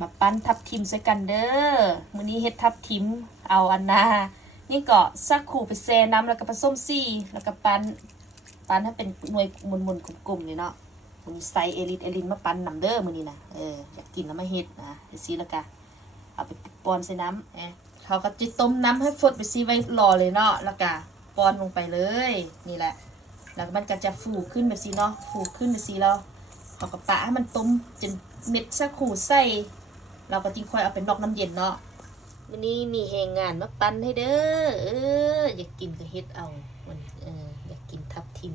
มาปั้นทับทิมใส่กันเด้อมื้อนี้เฮ็ดทับทิมเอาอันนานี่ก็สักขู่ไปแช่น้ำแล้วก็ผสมซี่แล้วก็ปั้นให้เป็นหน่วยมุนๆกลมๆเลยเนาะมันใส่เอลินมาปั้นนำเด้อมื้อนี้นะอยากกินแล้วมาเฮ็ดนะไปซี่แล้วก็เอาไปปอนใส่น้ำเขาก็จะต้มน้ำให้ฟดไปซี่ไว้รอเลยเนาะแล้วก็ปอนลงไปเลยนี่แหละแล้วมันก็จะฟูขึ้นแบบซี่เนาะฟูขึ้นแบบซี่แล้วเขาก็ปะให้มันต้มจนเม็ดสักขู่ใส่เราก็จิ้งค่อยเอาเป็นนอกน้ำเย็นเนาะวันนี้มีแหงงานมาปั้นให้เด้ออยากกินก็เฮ็ดเอาวันอยากกินทับทิ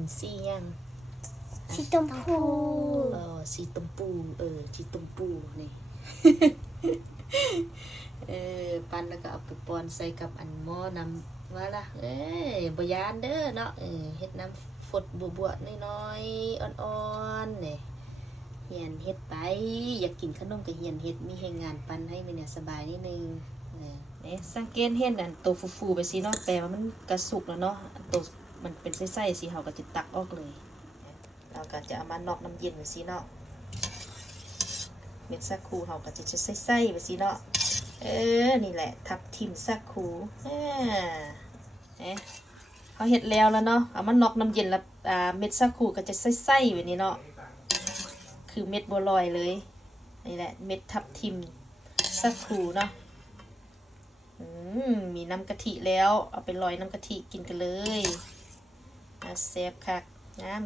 มซี่ย่างสีชมพูสีตมปูสีตมปูนี่ ปั้นแล้วก็เอาไปปอนใส่กับอันหม้อน้ำว่าล่ะบยานเด้อเนาะเฮ็ดน้ำฝดบัวๆน้อยๆอ่อนๆเนี่ยเฮียนเฮ็ดไปอยากกินขนมก็เฮียนเฮ็ดมีให้งานปั้นให้มันเนี่ยสบายนิดนึงเนี่ยสังเกตเห็นอันตัวฟูๆไปสิเนาะแต่ว่ามันกระสุกแล้วเนาะตัวมันเป็นไส้ๆสิเฮาก็จะตักออกเลยเราก็จะเอามานอกน้ำเย็นไปสิเนาะเม็ดสักคูเฮาก็จะไส้ๆไปสิเนาะนี่แหละทับทิมสักคูเขาเห็ดแล้วเนาะเอามันนอกน้ำเย็นแล้วเม็ดสักคูก็จะไส้ๆแบบนี้เนาะคือเม็ดบัวลอยเลยนี่แหละเม็ดทับทิมสักคูเนาะมีน้ำกะทิแล้วเอาไปลอยน้ำกะทิกินกันเลยแซ่บคักงาม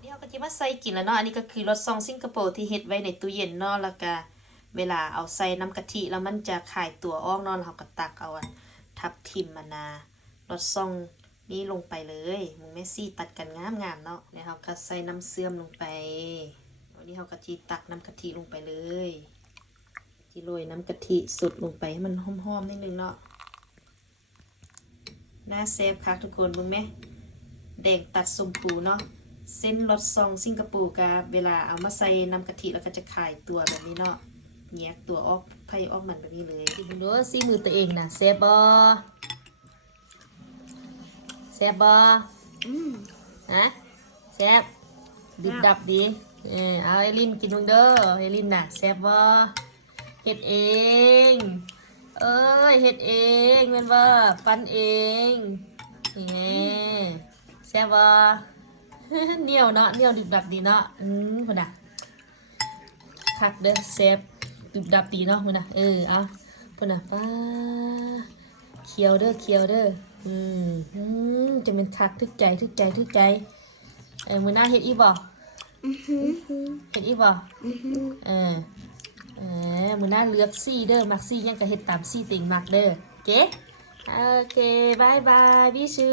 นี่เราก็จะมาใส่กินแล้วเนาะอันนี้ก็คือรสซองสิงคโปร์ที่เฮ็ดไว้ในตู้เย็นเนาะแล้วก็เวลาเอาใส่น้ำกะทิแล้วมันจะคายตัวออกเนาะเราก็ตักเอาทับทิมนารสซองนี้ลงไปเลยมึงแม่ซี่ตัดกันงามเนาะเนี่ยเราก็ใส่น้ำเสื่อมลงไปวันนี้เราก็จีตักน้ำกะทิลงไปเลยจีโรยน้ำกะทิสุดลงไปให้มันหอมๆนิดนึงเนาะน่าเซฟค่ะทุกคนมึงแม่แดงตัดชมพูเนาะเส้นรสซองสิงคโปร์กาเวลาเอามาใส่น้ำกะทิแล้วก็จะคายตัวแบบนี้เนาะแยกตัวออกไผ่ออกมันแบบนี้เลยดูซี่มือตัวเองนะแซ่บบแซ่บบฮะแซ่บดิบดับดีเอาไอรินกินมึงเด้อไอรินน่ะแซ่บบเฮ็ดเองเฮ็ดเองแม่นบ่ปั้นเองนี่แซ่บบ่ เหนียวเนาะเหนียวดิบดับดีเนาะคนน่ะคักเด้อแซ่บดิบดับดีเนาะคนน่ะเอาคนน่ะป้าเคี้ยวเด้อจะเป็นคักทึกใจมื้อหน้าเฮ็ดอีบ่เฮ็ดอีบ่มื้อหน้าเลือกซี่เด้อมักซี่ยังก็เฮ็ดตามซี่ติ่งมักเด้อโอเคบายบายบิชู